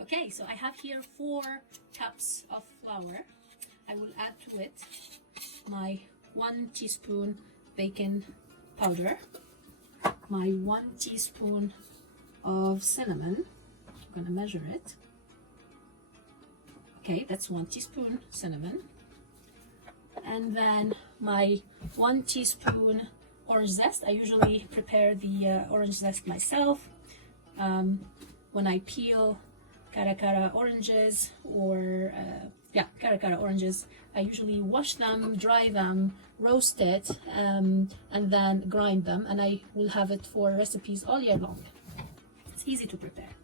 Okay, so I have here 4 cups of flour. I will add to it my 1 teaspoon baking powder, my 1 teaspoon of cinnamon. I'm gonna measure it. Okay, that's 1 teaspoon cinnamon. And then my 1 teaspoon orange zest. I usually prepare the orange zest myself. When I peel cara oranges or cara oranges, I usually wash them, dry them, roast it, and then grind them, and I will have it for recipes all year long. It's easy to prepare.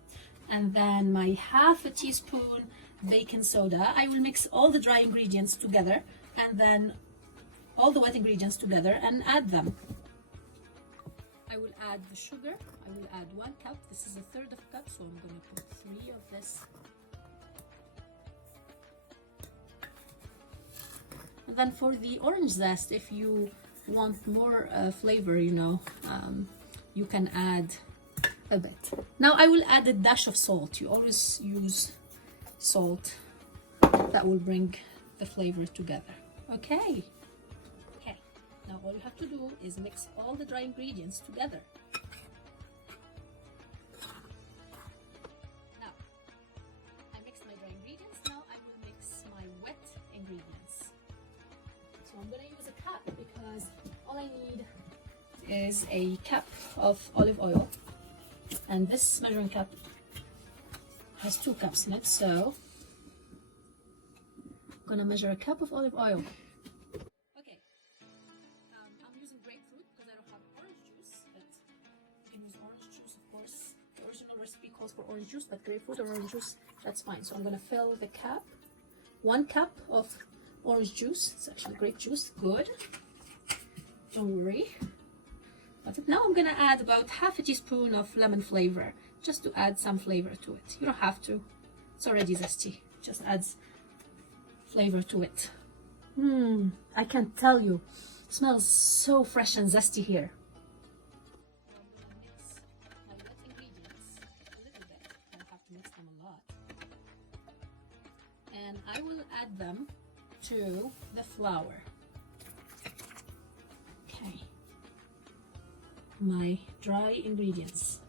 And then my 1/2 teaspoon baking soda. I will mix all the dry ingredients together and then all the wet ingredients together and add them. I will add the sugar. I will add 1 cup. This is 1/3 of a cup, so I'm going to put 3 of this. And then for the orange zest, if you want more flavor, you can add a bit. Now I will add a dash of salt. You always use salt. That will bring the flavor together. Okay. Now all you have to do is mix all the dry ingredients together. Now, I mixed my dry ingredients. Now I will mix my wet ingredients. So I'm going to use a cup because all I need is a cup of olive oil. And this measuring cup has 2 cups in it, so I'm going to measure a cup of olive oil. Recipe calls for orange juice, but grapefruit or orange juice, that's fine. So I'm going to fill the cup, 1 cup of orange juice. It's actually grape juice. Good, don't worry. But now I'm going to add about 1/2 teaspoon of lemon flavor, just to add some flavor to it. You don't have to, it's already zesty, just adds flavor to it. I can't tell you, it smells so fresh and zesty here. And I will add them to the flour. Okay, my dry ingredients,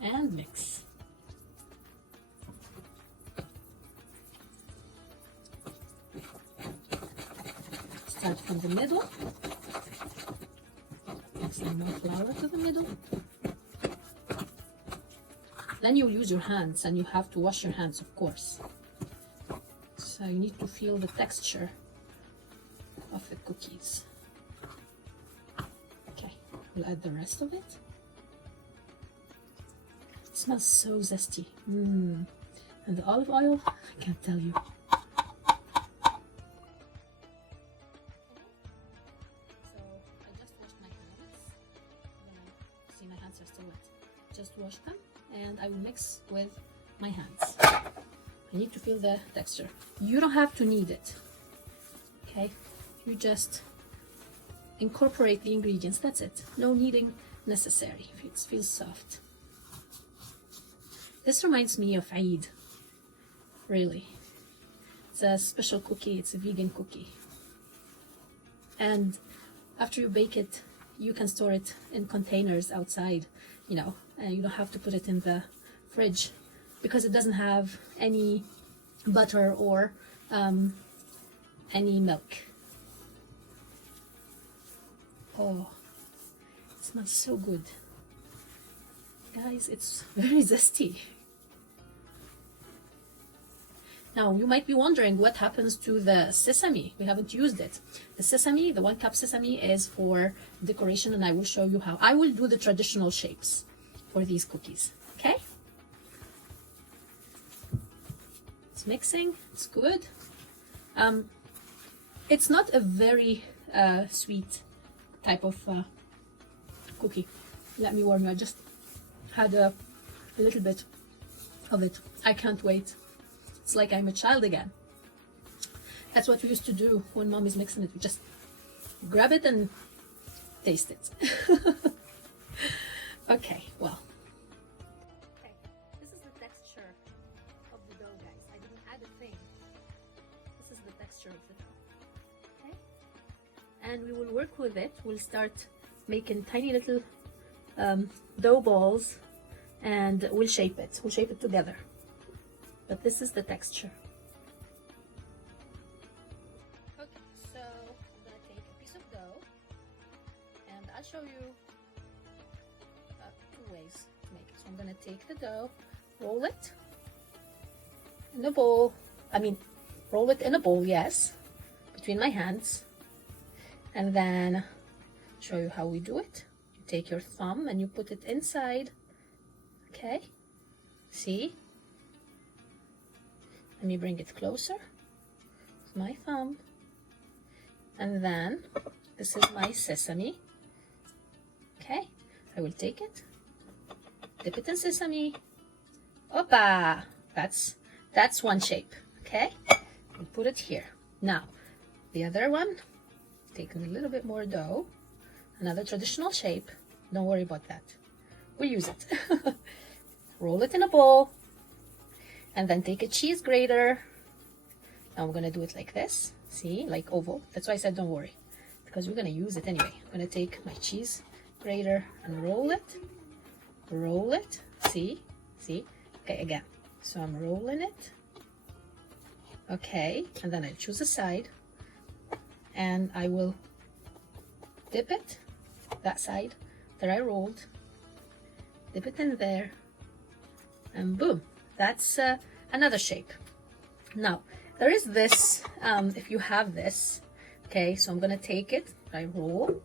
and mix. Start from the middle, mix some more flour to the middle. Then you'll use your hands, and you have to wash your hands, of course. So you need to feel the texture of the cookies. Okay, we'll add the rest of it. It smells so zesty. And the olive oil, I can't tell you. So I just washed my hands. See, my hands are still wet. Just wash them. And I will mix with my hands. I need to feel the texture. You don't have to knead it, okay? You just incorporate the ingredients, that's it. No kneading necessary. It feels soft. This reminds me of Eid, really. It's a special cookie, it's a vegan cookie. And after you bake it, you can store it in containers outside, and you don't have to put it in the fridge because it doesn't have any butter or any milk. Oh, it smells so good. Guys, it's very zesty. Now, you might be wondering what happens to the sesame. We haven't used it. The sesame, the 1 cup sesame, is for decoration, and I will show you how. I will do the traditional shapes for these cookies, okay? It's mixing, it's good. It's not a very sweet type of cookie. Let me warn you, I just had a little bit of it. I can't wait. It's like I'm a child again. That's what we used to do when mom is mixing it. We just grab it and taste it. Okay, well. Okay, this is the texture and we will work with it. We'll start making tiny little dough balls, and we'll shape it. We'll shape it together. But this is the texture. Okay, so I'm gonna take a piece of dough, and I'll show you two ways to make it. So I'm gonna take the dough, roll it in a bowl. Roll it in a bowl, yes, between my hands, and then show you how we do it. You take your thumb and you put it inside. Okay, see? Let me bring it closer with my thumb, and then this is my sesame. Okay, I will take it, dip it in sesame. Opa! That's one shape. Okay, we'll put it here. Now, the other one, taking a little bit more dough, another traditional shape. Don't worry about that. We'll use it. Roll it in a bowl, and then take a cheese grater. Now we're gonna do it like this. See, like oval. That's why I said don't worry, because we're gonna use it anyway. I'm gonna take my cheese grater and roll it. Roll it. See? Okay, again. So I'm rolling it. Okay, and then I choose a side, and I will dip it, that side that I rolled, dip it in there, and boom, that's another shape. Now, there is this, if you have this, okay, so I'm gonna take it, I roll,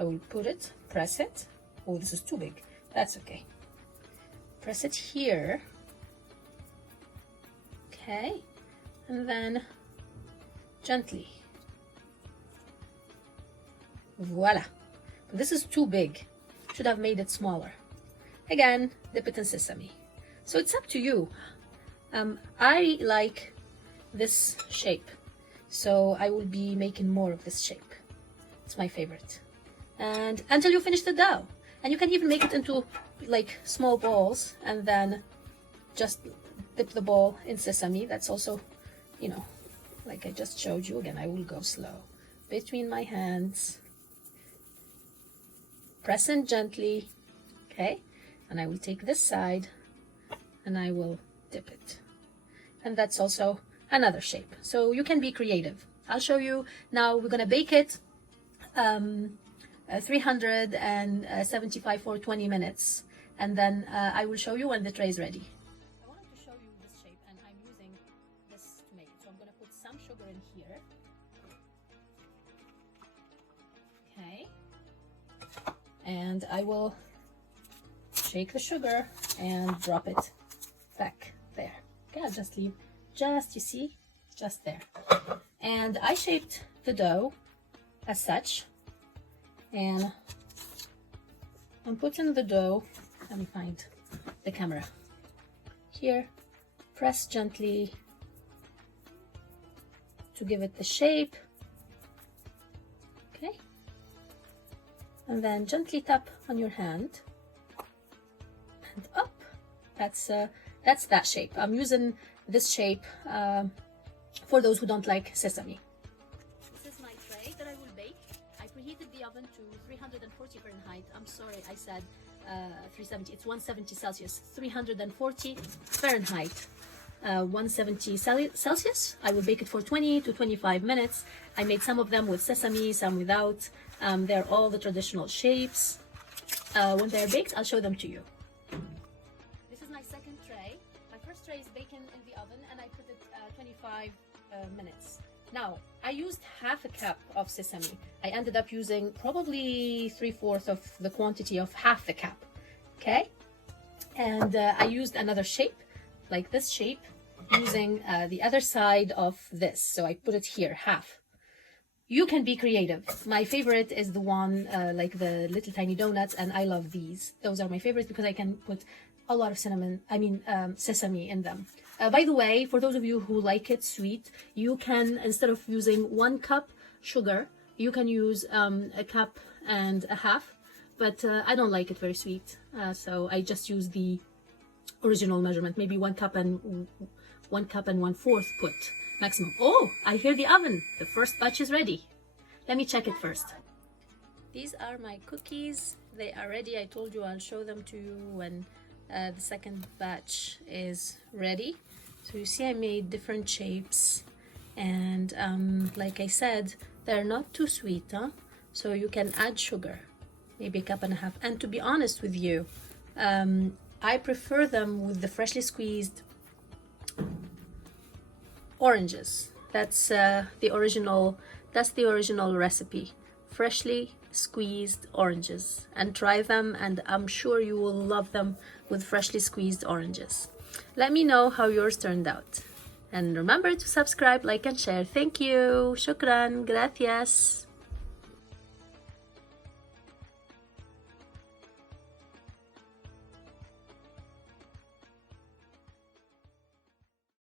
I will put it, press it. Oh, this is too big. That's okay. Press it here. Okay, and then gently. Voila. This is too big. Should have made it smaller. Again, dip it in sesame. So it's up to you. I like this shape, so I will be making more of this shape. It's my favorite. And until you finish the dough. And you can even make it into like small balls and then just dip the ball in sesame. That's also, you know, like I just showed you. Again, I will go slow. Between my hands. Press in gently. Okay? And I will take this side and I will dip it. And that's also another shape. So you can be creative. I'll show you. Now we're going to bake it 375 for 20 minutes. And then I will show you when the tray is ready. I wanted to show you this shape, and I'm using this to make it. So I'm going to put some sugar in here. Okay. And I will shake the sugar and drop it back there. Okay, I'll just leave, you see, just there. And I shaped the dough as such. And I'm putting the dough, let me find the camera, here, press gently to give it the shape, okay, and then gently tap on your hand, and up, that's that shape. I'm using this shape for those who don't like sesame. This is my tray that I will bake. I preheated the oven to 340 Fahrenheit. I'm sorry, I said 370. It's 170 Celsius. 340 Fahrenheit. 170 Celsius. I will bake it for 20 to 25 minutes. I made some of them with sesame, some without. They're all the traditional shapes. When they're baked, I'll show them to you. This is my second tray. My first tray is baking in the oven, and I put it 25 minutes. Now, I used half a cup of sesame. I ended up using probably 3/4 of the quantity of half the cup, okay? And I used another shape, like this shape, using the other side of this. So I put it here, half. You can be creative. My favorite is the one like the little tiny donuts, and I love these. Those are my favorites because I can put a lot of sesame in them. By the way, for those of you who like it sweet, you can, instead of using 1 cup sugar, you can use a cup and a half, but I don't like it very sweet, so I just use the original measurement, maybe 1 cup and 1/4 put maximum. Oh, I hear the oven. The first batch is ready. Let me check it first. These are my cookies. They are ready. I told you I'll show them to you when the second batch is ready. So you see I made different shapes, and like I said, they're not too sweet, huh? So you can add sugar, maybe a cup and a half. And to be honest with you, I prefer them with the freshly squeezed oranges. That's the original recipe. Freshly squeezed oranges, and try them, and I'm sure you will love them with freshly squeezed oranges. Let me know how yours turned out, and remember to subscribe, like and share. Thank you. Shukran. Gracias.